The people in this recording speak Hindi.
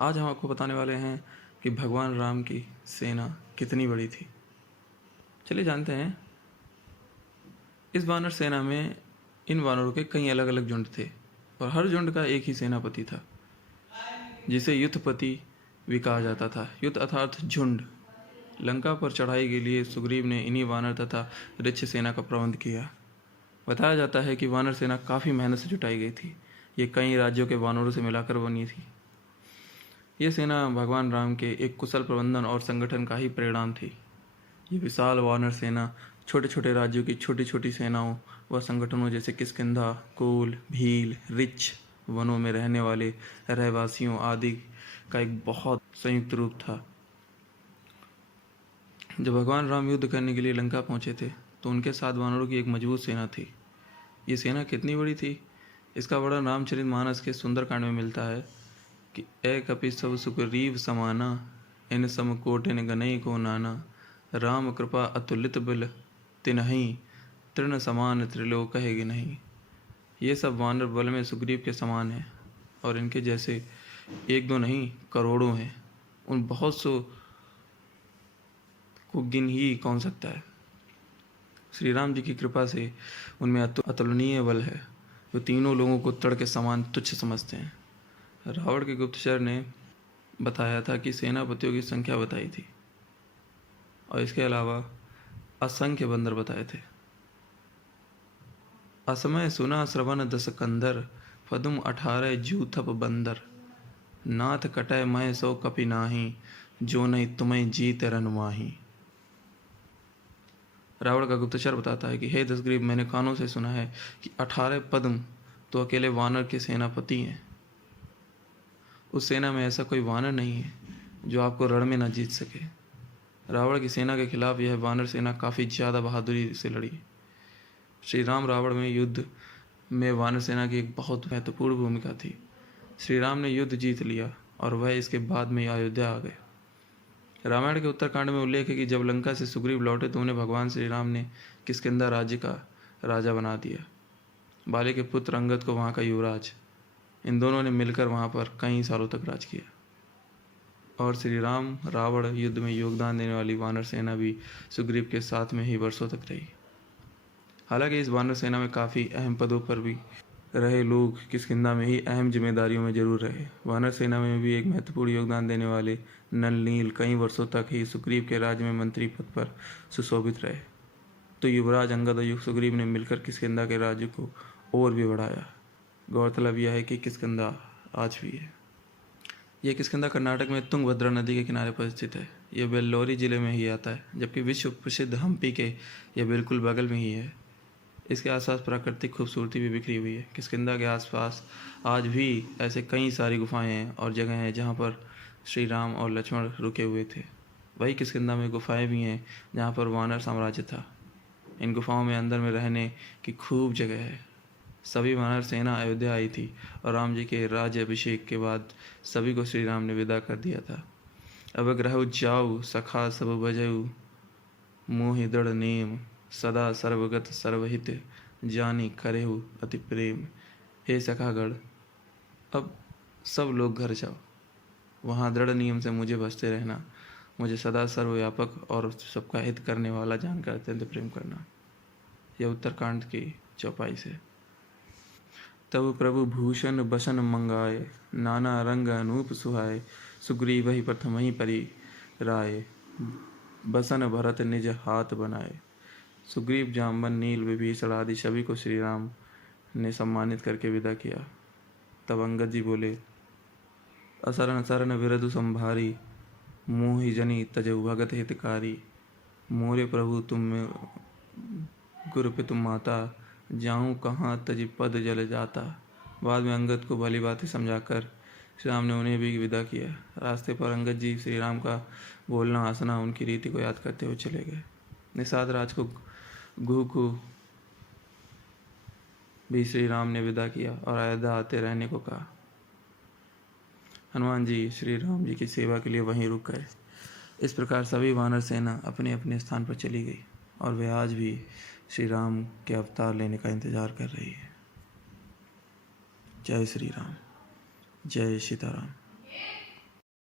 आज हम आपको बताने वाले हैं कि भगवान राम की सेना कितनी बड़ी थी। चलिए जानते हैं। इस वानर सेना में इन वानरों के कई अलग अलग झुंड थे और हर झुंड का एक ही सेनापति था, जिसे युद्धपति भी कहा जाता था। युद्ध अर्थात झुंड। लंका पर चढ़ाई के लिए सुग्रीव ने इन्हीं वानर तथा ऋक्ष सेना का प्रबंध किया। बताया जाता है कि वानर सेना काफ़ी मेहनत से जुटाई गई थी। ये कई राज्यों के वानरों से मिलाकर बनी थी। ये सेना भगवान राम के एक कुशल प्रबंधन और संगठन का ही परिणाम थी। ये विशाल वानर सेना छोटे छोटे राज्यों की छोटी छोटी सेनाओं व संगठनों जैसे किष्किंधा, कोल, भील, ऋक्ष वनों में रहने वाले रहवासियों आदि का एक बहुत संयुक्त रूप था। जब भगवान राम युद्ध करने के लिए लंका पहुंचे थे तो उनके साथ वानरों की एक मजबूत सेना थी। ये सेना कितनी बड़ी थी, इसका वर्णन रामचरितमानस के सुंदरकांड में मिलता है कि ए कपि सब सुग्रीव समाना, इन सम कोटिन गनई को नाना, राम कृपा अतुलित बल तिनहि, तृण समान त्रिलोक कहेगी नहीं। ये सब वानर बल में सुग्रीव के समान हैं और इनके जैसे एक दो नहीं करोड़ों हैं। उन बहुत सो को गिन ही कौन सकता है। श्री राम जी की कृपा से उनमें अतुलनीय बल है। वो तीनों लोगों को तड़ के समान तुच्छ समझते हैं। रावण के गुप्तचर ने बताया था कि सेनापतियों की संख्या बताई थी और इसके अलावा असंख्य बंदर बताए थे। असमय सुना श्रवण दस कंदर, पदुम 18 जूथप बंदर, नाथ कटय मय सो कपि नाही, जो नहीं तुम्हें जीत रन माही। रावण का गुप्तचर बताता है कि हे दशग्रीव, मैंने कानों से सुना है कि 18 पद्म तो अकेले वानर के सेनापति हैं। उस सेना में ऐसा कोई वानर नहीं है जो आपको रण में न जीत सके। रावण की सेना के खिलाफ यह वानर सेना काफ़ी ज़्यादा बहादुरी से लड़ी। श्री राम रावण में युद्ध में वानर सेना की एक बहुत महत्वपूर्ण भूमिका थी। श्री राम ने युद्ध जीत लिया और वह इसके बाद में अयोध्या आ गए। रामायण के उत्तरकांड में उल्लेख है कि जब लंका से सुग्रीव लौटे तो उन्हें भगवान श्री राम ने किष्किंधा राज्य का राजा बना दिया। बाली के पुत्र अंगद को वहाँ का युवराज। इन दोनों ने मिलकर वहाँ पर कई सालों तक राज किया और श्री राम रावण युद्ध में योगदान देने वाली वानर सेना भी सुग्रीव के साथ में ही वर्षों तक रही। हालांकि इस वानर सेना में काफ़ी अहम पदों पर भी रहे लोग किष्किंधा में ही अहम जिम्मेदारियों में जरूर रहे। वानर सेना में भी एक महत्वपूर्ण योगदान देने वाले नल नील कई वर्षों तक ही सुग्रीव के राज्य में मंत्री पद पर सुशोभित रहे। तो युवराज अंगद और सुग्रीव ने मिलकर किष्किंधा के राज्य को और भी बढ़ाया। गौरतलब यह है कि किष्किंधा आज भी है। यह किष्किंधा कर्नाटक में तुंगभद्रा नदी के किनारे पर स्थित है। यह वेल्लोरी जिले में ही आता है, जबकि विश्व प्रसिद्ध हम्पी के यह बिल्कुल बगल में ही है। इसके आसपास प्राकृतिक खूबसूरती भी बिखरी हुई है। किष्किंधा के आसपास आज भी ऐसे कई सारी गुफाएं हैं और जगह हैं जहां पर श्री राम और लक्ष्मण रुके हुए थे। वही किष्किंधा में गुफाएं भी हैं जहां पर वानर साम्राज्य था। इन गुफाओं में अंदर में रहने की खूब जगह है। सभी वानर सेना अयोध्या आई थी और राम जी के राज्य अभिषेक के बाद सभी को श्री राम ने विदा कर दिया था। अब ग्रह जाऊ सखा सब बजऊ, मोहि दृढ़ नेम, सदा सर्वगत सर्वहित, जानी करेहु अति प्रेम। हे सखागढ़, अब सब लोग घर जाओ। वहाँ दृढ़ नियम से मुझे बसते रहना, मुझे सदा सर्वव्यापक और सबका हित करने वाला जानकर अत्यंत प्रेम करना। यह उत्तरकांड की चौपाई से। तब प्रभु भूषण बसन मंगाए, नाना रंग अनूप सुहाए, सुग्रीव ही प्रथम ही परि राय, बसन भरत निज हाथ बनाए। सुग्रीव, जाम्बन, नील, विभीषण आदि सभी को श्री राम ने सम्मानित करके विदा किया। तब अंगद जी बोले, असरण शरण विरधु संभारी, मोहि जनी तजऊ भगत हितकारी। मोरे प्रभु तुम गुरु पितु माता, जाऊँ कहाँ तज पद जल जाता। बाद में अंगद को भली बातें समझाकर श्री राम ने उन्हें भी विदा किया। रास्ते पर अंगद जी श्री राम का बोलना हंसना उनकी रीति को याद करते हुए चले गए। निषाद राज को गुह को भी श्री राम ने विदा किया और अयोध्या आते रहने को कहा। हनुमान जी श्री राम जी की सेवा के लिए वहीं रुक गए। इस प्रकार सभी वानर सेना अपने अपने स्थान पर चली गई और वे आज भी श्री राम के अवतार लेने का इंतजार कर रही है। जय श्री राम, जय सीताराम।